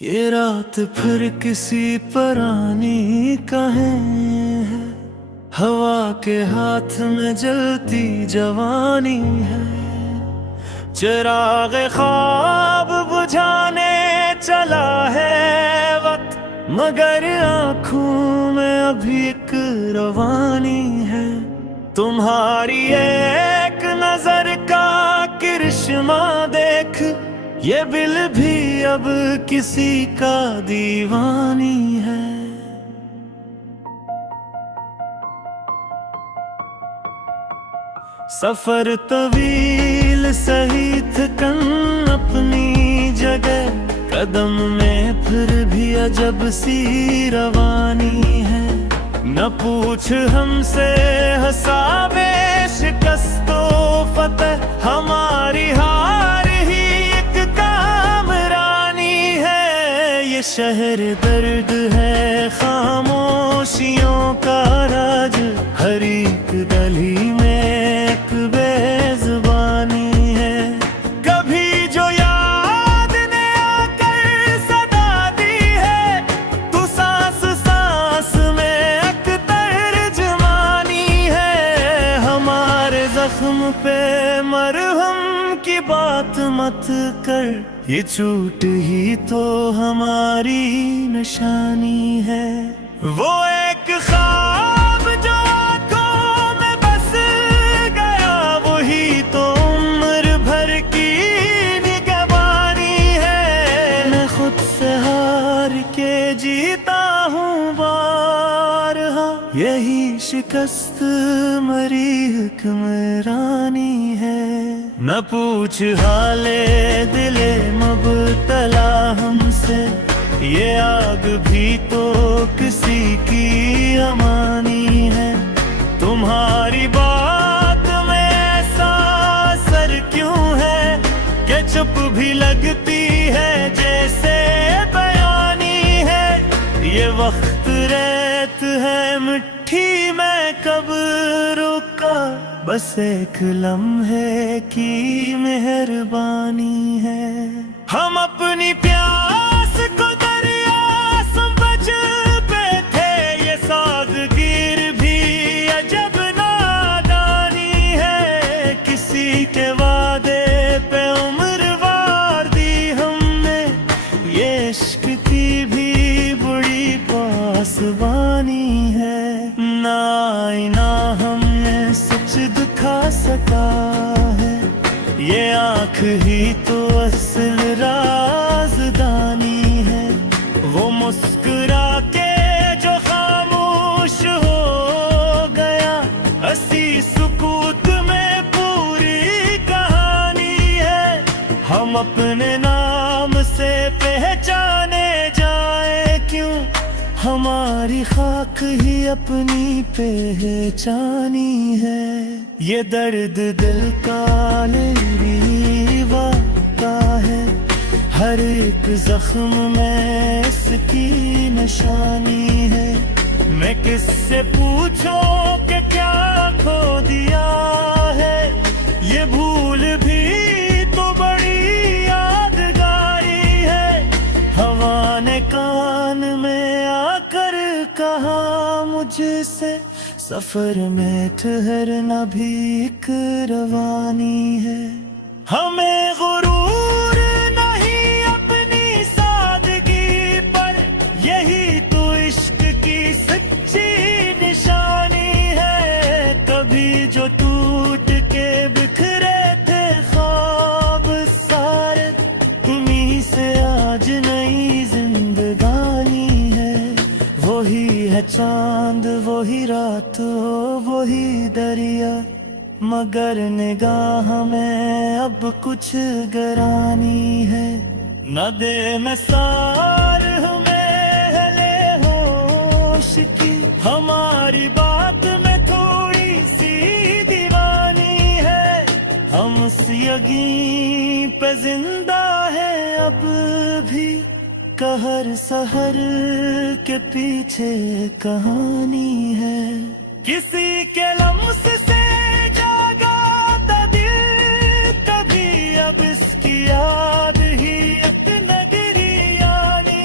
یہ رات پھر کسی پرانی کہیں ہے، ہوا کے ہاتھ میں جلتی جوانی ہے، چراغ خواب بجھانے چلا ہے وقت، مگر آنکھوں میں ابھی ایک روانی ہے، تمہاری ایک نظر کا کرشمہ دیکھ یہ دل بھی اب کسی کا دیوانی ہے۔ سفر طویل سہی تھکن اپنی جگہ، قدم میں پھر بھی عجب سی روانی ہے، نہ پوچھ ہم سے حساب شکست و فتح، ہماری ہار ہی ایک کامرانی ہے، یہ شہر درد ہے خاموشیوں کا راج، ہر ایک گلی میں ایک بے زبانی ہے، کبھی جو یاد نے آ کر صدا دی ہے، تو سانس سانس میں ایک ترجمانی ہے، ہمارے زخم پہ مرہم کی بات مت کر، یہ چوٹ ہی تو ہماری نشانی ہے، وہ ایک خواب جو آنکھوں میں بس گیا، وہی تو عمر بھر کی نگہبانی ہے، میں خود سے ہار کے جیتا ہوں بارہا، یہی شکست مری حکمرانی ہے، نہ پوچھ حال دل مبتلا ہم سے، یہ آگ بھی تو کسی کی امانی ہے، تمہاری بات میں ایسا اثر کیوں ہے کہ چپ بھی لگتی ہے جیسے بیانی ہے، یہ وقت ریت ہے مٹھی میں کب رکا، بس ایک لمحے کی مہربانی ہے، ہم اپنی پیاس کو دریا سمجھتے تھے، یہ سادگیر بھی عجب نادانی ہے، کسی کے وعدے پہ عمر وار دی ہم نے، یہ عشق کی بھی بڑی پاسبانی ہے، نہ آئینہ ہمیں سچ دکھا سکا ہے، یہ آنکھ ہی تو اصل رازدانی ہے، وہ مسکرا کے جو خاموش ہو گیا، اسی سکوت میں پوری کہانی ہے، ہم اپنے نام سے پہچانے جائیں کیوں، ہماری خاک ہی اپنی پہچانی ہے، یہ درد دل کا لیری واقعہ ہے، ہر ایک زخم میں اس کی نشانی ہے، میں کس سے پوچھوں کہ کیا کھو دیا ہے، یہ بھول بھی تو بڑی یادگاری ہے، ہوا نے کان میں آ کر کہا مجھ سے، سفر میں ٹھہرنا بھی ایک روانی ہے، ہمیں غرور نہیں اپنی سادگی پر، یہی تو عشق کی سچی نشانی ہے، کبھی جو ٹوٹ کے بکھرے تھے خواب سارے، انہی سے آج نئی زندگانی ہے، وہی ہے چاند وہی رات وہی دریا، مگر نگاہ میں اب کچھ گرانی ہے، نہ دے میں سار ہمیں ہلے ہوش کی، ہماری بات میں تھوڑی سی دیوانی ہے، ہم اس یقین پہ زندہ ہے اب بھی، قہر سحر کے پیچھے کہانی ہے، کسی کے لمس سے جاگا تھا دل کبھی، اب اس کی یاد ہی ایک نگری یعنی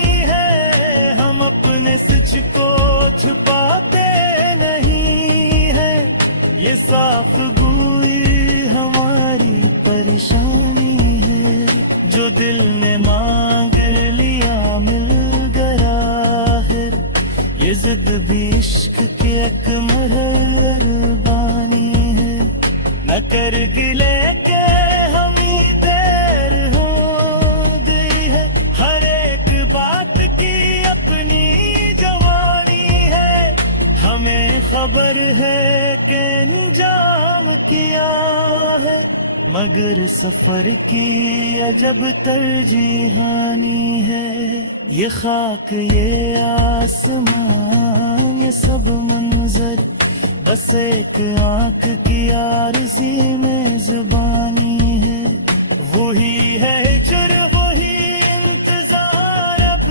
जिद भी इश्क की एक मेहरबानी है, न कर गिले के हमी देर हो गई है, हर एक बात की अपनी जवानी है, हमें खबर है कि अंजाम किया है, मगर सफर की अजब तरजीहानी है, ये खाक ये आसमान ये सब मंजर बस एक आंख की आरज़ी में जुबानी है, वही है हिजर वही इंतजार अब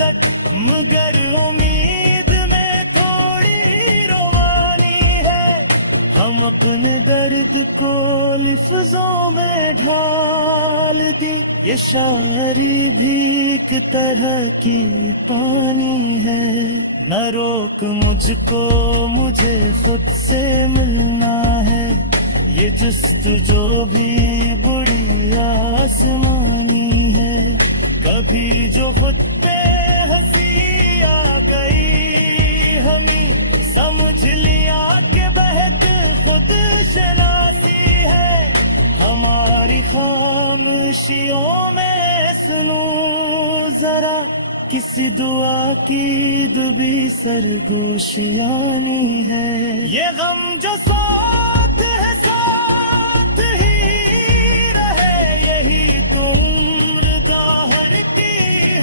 तक, मगर उम्मीद में थोड़ी रोवानी है, हम अपने दर्द को लफ्ज़ों में ढाल दी, ये शायरी भी एक तरह की पानी है, न रोक मुझको मुझे खुद से मिलना है, ये जुस्तजू भी बुरी आसमानी है, कभी जो खुद पे हंसी आ गई हमें समझ लिया कि बहक खुद शनासी है, हमारी खामोशियों में सुनो जरा किसी दुआ की दुबी सरगोशियानी है, ये गम जो साथ है साथ ही रहे, यही तो उम्र दाहर की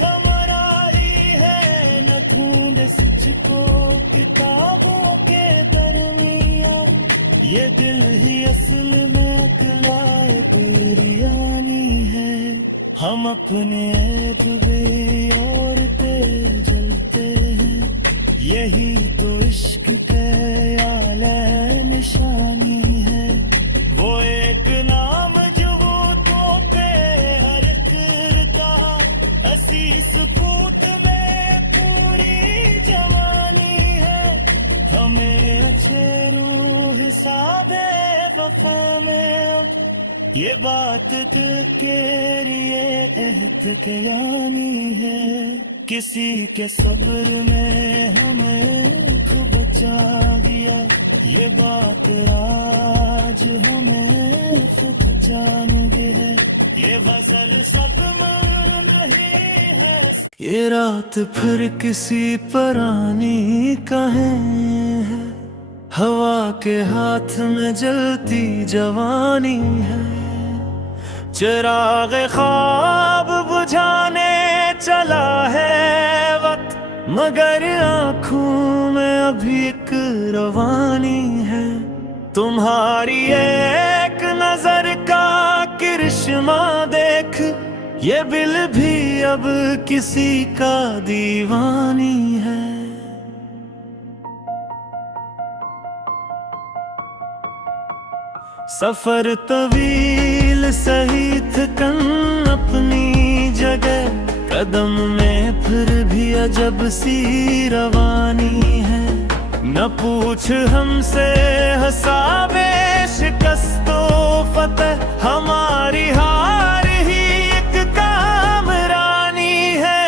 हमारी है, न ढूंढे सच को किताबों के दरमियां, ये दिल ही असल में अकलाए बिरयानी है, हम अपने ऐब और ते जलते हैं, यही तो इश्क के आला निशानी है, वो एक नाम जो वो तो पे हर करता, असी सुकूत में पूरी जवानी है, हमें अच्छे रूह हिसाबे वफा में अब ये बात दिल के लिए एहत के यानी है, किसी के सब्र में हमें खूब बचा दिया, ये बात आज हमें खुद जान गई है, ये गजल सदमा नहीं है, ये रात फिर किसी परानी का है, हवा के हाथ में जलती जवानी है, चिराग ख्वाब बुझाने चला है वक्त, मगर आँखों में अभी एक रवानी है, तुम्हारी एक नजर का करिश्मा देख, ये दिल भी अब किसी का दीवानी है। सफर तवील सही थकन अपनी जगह, कदम में फिर भी अजब सी रवानी है, न पूछ हमसे हसाबे शिकस्तो फतह, हमारी हार ही एक कामरानी है,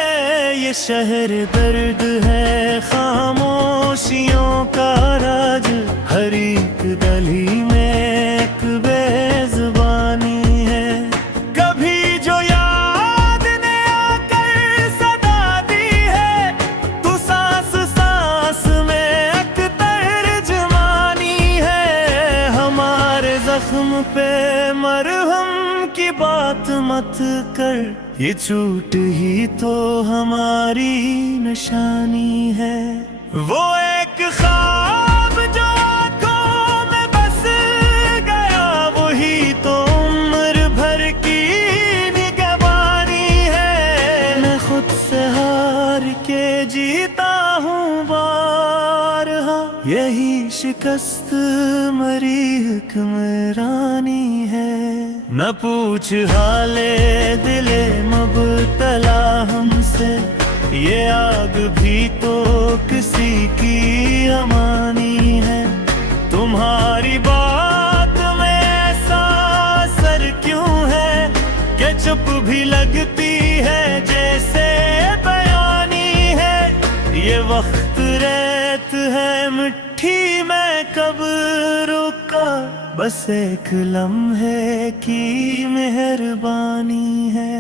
ये शहर दर्द है खामोशियों का राज, हर एक गली में एक बेज़ुबानी है, कभी जो याद ने आकर सदा दी है, तू सांस सांस में एक तर्जमानी है, हमारे जख्म पे मरहम की बात मत कर, ये चोट ही तो हमारी निशानी है, वो एक ख्वाब जो आँखों में बस गया, वही तो उम्र भर की निगहबानी है, मैं खुद से हार के जीता हूँ बारहा, यही शिकस्त मरी हुक्मरानी है, न पूछ हाले दिले मुबतला हमसे, ये आग भी तो किसी की अमानी है, तुम्हारी बात में ऐसा असर क्यों है कि चुप भी लगती है जैसे बयानी है, ये वक्त अब रुका, बस एक लम्हे की मेहरबानी है।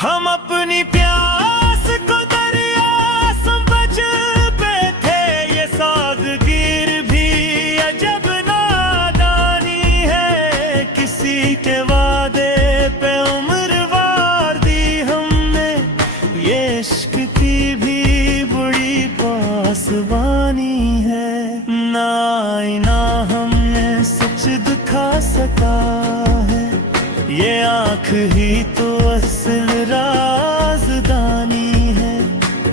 हम अपनी प्यास को दरिया समझ पे थे, ये सादगीर भी अजब नादानी है। किसी के वादे पे उम्र वार दी हमने, ये इश्क की भी बड़ी पासबानी है। ना आईना हमें सच दिखा सका है, ये आँख ही तो असल राज़दानी है।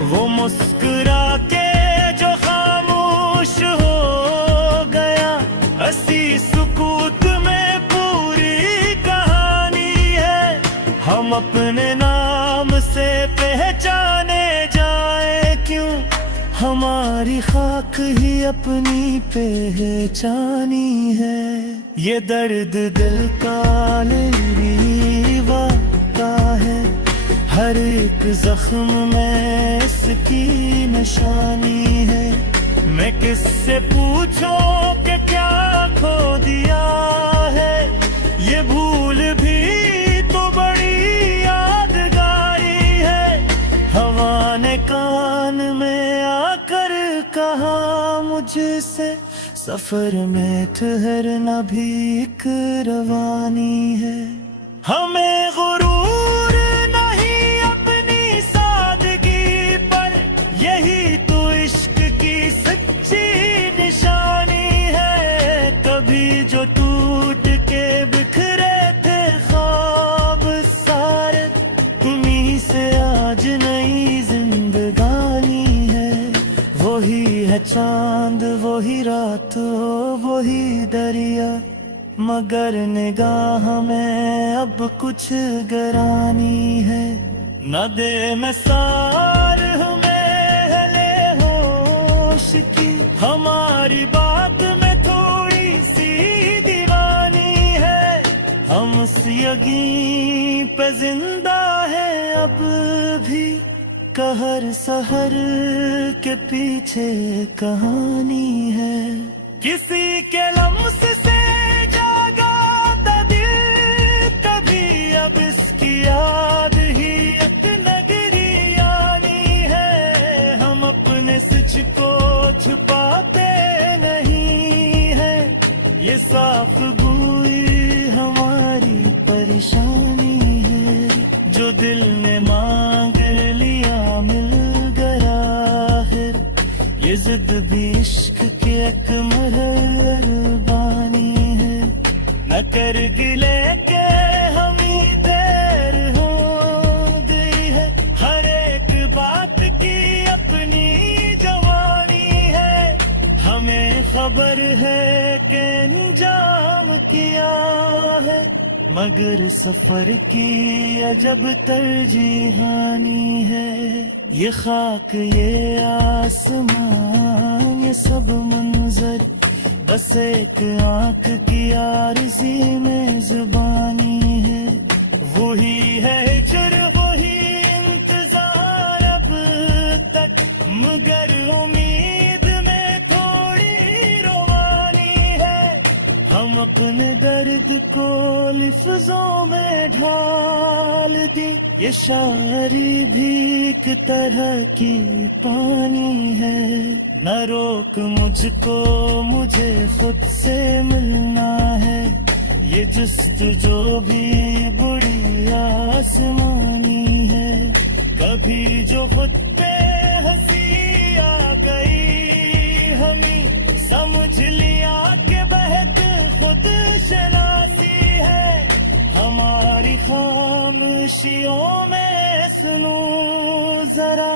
वो मुस्कुरा के जो खामोश हो गया, हंसी सुकूत में पूरी कहानी है। हम अपने नाम से पहचाने जाए क्यों, हमारी खाक ही अपनी पहचानी है। ये दर्द दिल का वाक़ा है, हर एक जख्म में इसकी निशानी है। मैं किससे पूछूं कि क्या खो दिया है, ये भूल भी तो बड़ी यादगारी है। हवा ने कान में आकर कहा मुझसे, सफर में ठहरना भी एक रवानी है। हमें गुरूर नहीं अपनी सादगी पर, यही तो इश्क की सच्ची निशानी है। कभी जो टूट के बिखरे थे ख्वाब सारे, उन्हीं से आज नई जिंदगानी है। वही है चांद, वही रात, वही दरिया, मगर निगाह में अब कुछ गरानी है। न दे में सार हमें हले होश की, हमारी बात में थोड़ी सी दीवानी है। हम उस यकीन पे जिंदा है अब भी, कहर सहर के पीछे कहानी है। किसी के लम्स से जागा था दिल कभी, अब इसकी याद ही एक नगरी यानी है। हम अपने सच को छुपाते नहीं है, ये साफ गोई हमारी परेशानी है। जो दिल ने मांग लिया मिल गया है, ये जिद भी इश्क के एक मेहरबानी है। न कर गिले के हमी देर हो गई है, हर एक बात की अपनी जवानी है। हमें खबर है कि अंजाम किया है, मगर सफर की अजब तरजीहानी है। ये खाक, ये आसमान, ये सब मंजर, बस एक आँख की आरज़ी में जुबानी है। वही है हिजर, वही इंतजार अब तक, मगर उम्मीद में थोड़ी रोवानी है। हम अपने दर्द को लफ्ज़ों में ढाल दी, ये शायरी भी एक तरह की पानी है। न रोक मुझको, मुझे खुद से मिलना है। ये जुस्तजू भी बड़ी आसमानी है। कभी जो खुद पे हंसी आ गई हमें, समझ लिया कि बहक खुद शनासी है। हमारी खामोशियों में सुनो जरा,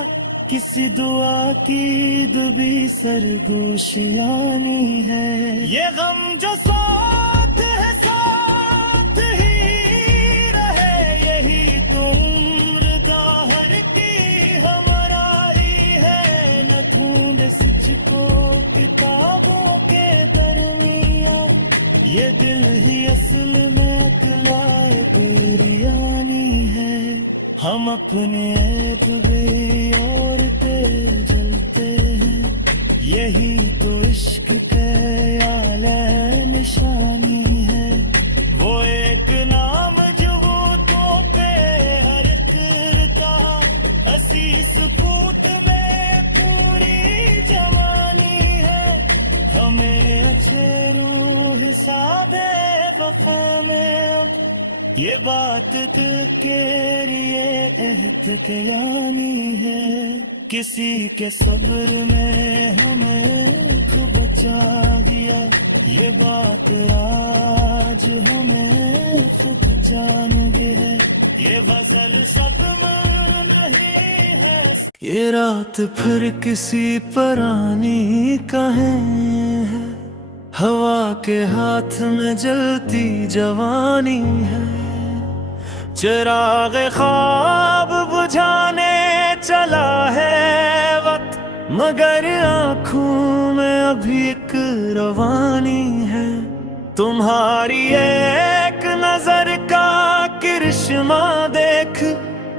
किसी दुआ की दुबी सरगोशियानी है। ये गम जो साथ है साथ ही रहे, यही तो उम्र दाहर की हमारी है। न ढूंढ सच को किताबों के दरमियां, ये दिल ही असल में अकलाए बुरियानी है। हम अपने ऐब और पे जलते हैं, یہی تو عشق کے اعلی نشانی ہے، وہ ایک نام جو تو پہ ہر کرتا، اسی سکوت میں پوری جوانی ہے، ہمیں اچھے روح حساب وفا میں اب یہ بات تیری عہد کے یعنی ہے، کسی کے صبر میں ہمیں تو بچا دیا، یہ بات آج ہمیں خود جان گئی ہے، یہ غزل صدمہ نہیں ہے، یہ رات پھر کسی پرانی کہیں ہے، ہوا کے ہاتھ میں جلتی جوانی ہے، چراغ خواب بجھانے چلا ہے وقت، مگر آنکھوں میں ابھی ایک روانی ہے، تمہاری ایک نظر کا کرشمہ دیکھ،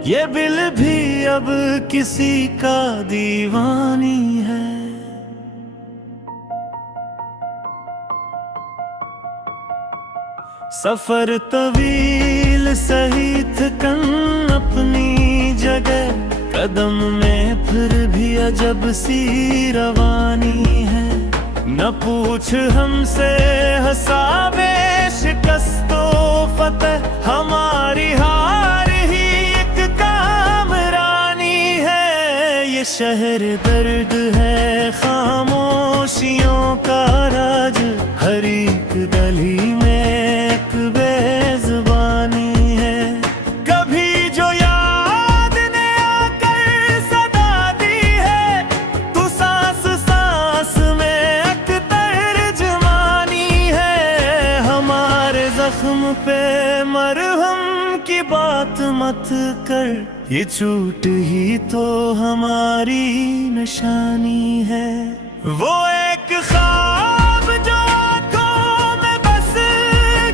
یہ دل بھی اب کسی کا دیوانی ہے۔ سفر طویل سہی تھکن اپنی جگہ، قدم میں پھر بھی عجب سی روانی ہے، نہ پوچھ ہم سے حساب شکست و فتح، ہماری ہار ہی ایک کامرانی ہے، یہ شہر درد ہے خاموشیوں کا راج، ہر ایک گلی میں ایک بے زبانی ہے، کبھی جو یاد نے آ کر صدا دی ہے، تو سانس سانس میں ایک ترجمانی ہے، ہمارے زخم پہ مرہم کی بات مت کر، یہ چوٹ ہی تو ہماری نشانی ہے، وہ ایک خواب جو آنکھوں میں بس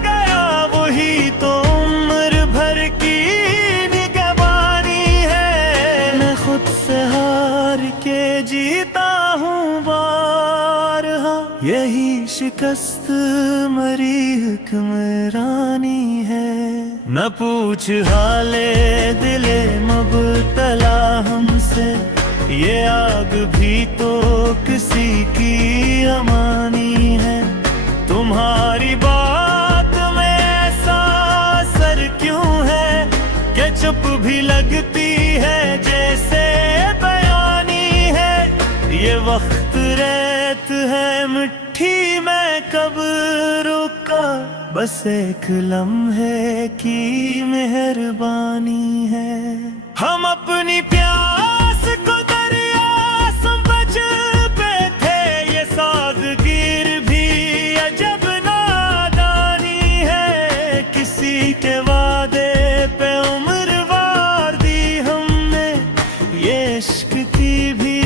گیا، وہی تو عمر بھر کی نگہبانی ہے، میں خود سے ہار کے جیتا ہوں بارہا، یہی شکست مری حکمرانی ہے، نہ پوچھ حال دل مبتلا ہم سے، یہ آگ بھی تو کسی کی امانی ہے، تمہاری بات میں ایسا اثر کیوں ہے کہ چپ بھی لگتی ہے جیسے بیانی ہے، یہ وقت ریت ہے مٹھی میں کب رکا، بس ایک لمحے کی مہربانی ہے، ہم اپنی پیاس کو دریا سمجھ پہ تھے، یہ سادگیر بھی عجب نادانی ہے، کسی کے وعدے پہ عمر وار دی ہم نے، یہ عشق کی بھی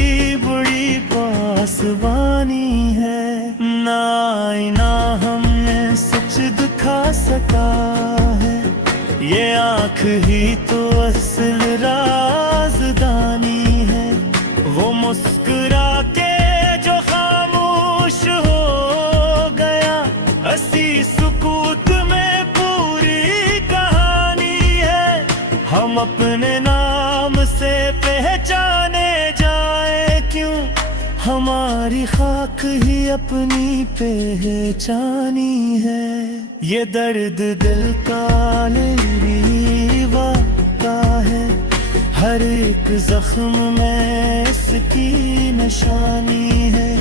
بڑی پاسبانی ہے، نہ آئینہ ہمیں سچ دکھا سکا ہے، یہ آنکھ ہی تو اصل رازدانی ہے، وہ مسکرا کے جو خاموش ہو گیا، اسی سکوت میں پوری کہانی ہے، ہم اپنے نام سے پہچانے جائیں کیوں، ہماری خاک ہی اپنی پہچانی ہے، یہ درد دل کا لیری واقع ہے، ہر ایک زخم میں اس کی نشانی ہے،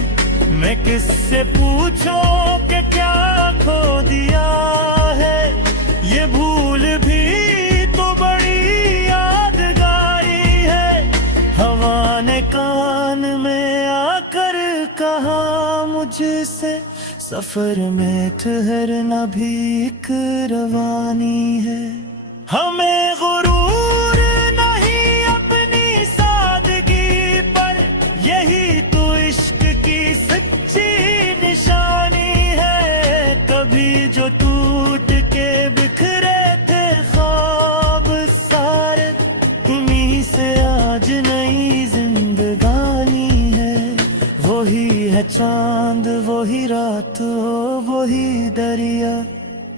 میں کس سے پوچھوں کہ کیا کھو دیا ہے، یہ بھول بھی تو بڑی یادگاری ہے، ہوا نے کان میں آ کر کہا مجھ سے، سفر میں ٹھہرنا بھی ایک روانی ہے، ہمیں غرور نہیں اپنی سادگی پر، یہی تو عشق کی سچی نشانی ہے، کبھی جو ٹوٹ کے بکھرے تھے خواب سارے، تمہیں سے آج نئی زندگانی ہے، وہی है चांद वही रात वही दरिया,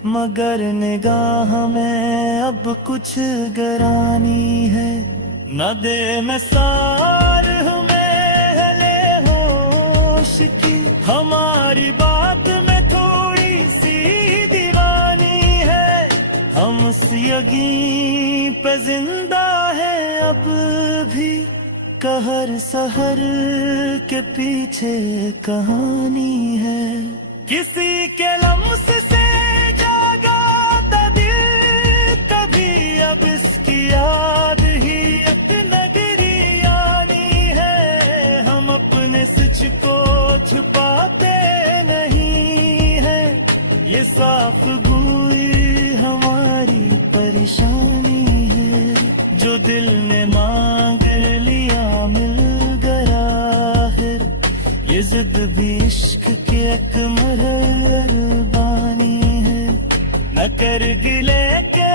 मगर निगाह में अब कुछ गरानी है। न दे मैं सार हमें ले होश की, हमारी बात में थोड़ी सी दीवानी है। हम उस यकीन पे जिंदा है अब भी, कहर सहर के पीछे कहानी है। किसी के लम्स से जागा था दिल कभी, अब इसकी याद ही एक नगरी आनी है। हम अपने सच को छुपाते नहीं है, ये साफ गोई हमारी परेशानी है। जो दिल ने मांग लिया मिल गया है, ये जिद भी इश्क के एक मेहरबानी है। न कर गिले के